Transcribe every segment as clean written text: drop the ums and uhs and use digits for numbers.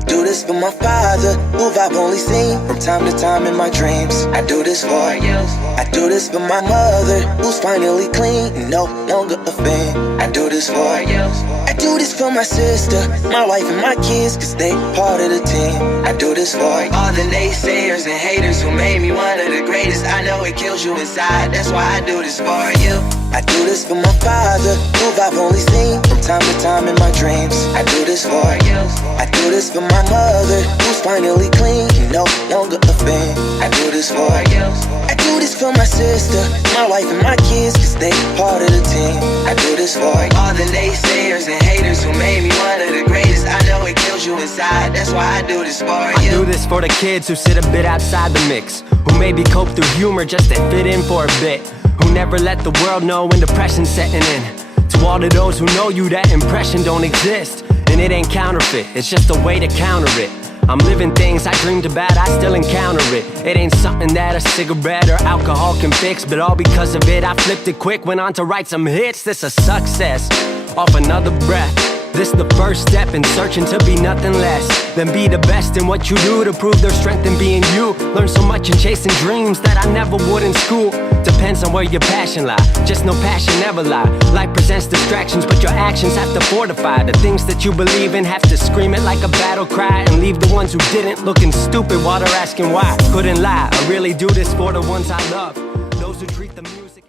I do this for my father, who I've only seen from time to time in my dreams. I do this for you. I do this for my mother, who's finally clean and no longer a fan. I do this for you. I do this for my sister, my wife and my kids, cause they part of the team. I do this for all the naysayers and haters who made me one of the greatest. I know it kills you inside, that's why I do this for you. I do this for my father, who I've only seen from time to time in my dreams. I do this for you. I do this for my mother, who's finally clean and no longer a fan. I do this for you. I do this for my sister, my wife and my kids, cause they part of the team. I do this for all the naysayers and haters who made me one of the greatest. I know it kills you inside, that's why I do this for you. I do this for the kids who sit a bit outside the mix, who maybe cope through humor just to fit in for a bit, who never let the world know when depression's setting in. To all of those who know you, that impression don't exist, and it ain't counterfeit, it's just a way to counter it. I'm living things I dreamed about, I still encounter it. It ain't something that a cigarette or alcohol can fix, but all because of it I flipped it quick, went on to write some hits. This a success, off another breath. This the first step in searching to be nothing less than be the best in what you do, to prove their strength in being you. Learn so much in chasing dreams that I never would in school. Depends on where your passion lie, just know passion never lie. Life presents distractions, but your actions have to fortify the things that you believe in. Have to scream it like a battle cry, and leave the ones who didn't looking stupid while they're asking why. Couldn't lie, I really do this for the ones I love, those who treat the music.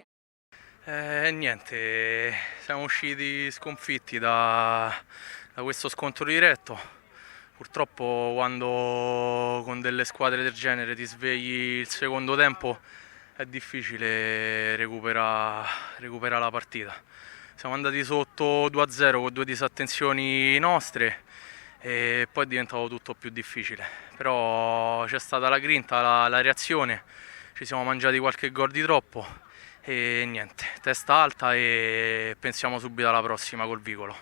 Niente, siamo usciti sconfitti da questo scontro diretto. Purtroppo quando con delle squadre del genere ti svegli il secondo tempo è difficile recuperare la partita. Siamo andati sotto 2-0 con due disattenzioni nostre e poi è diventato tutto più difficile. Però c'è stata la grinta, la reazione, ci siamo mangiati qualche gol di troppo. E niente, testa alta e pensiamo subito alla prossima col Vicolo.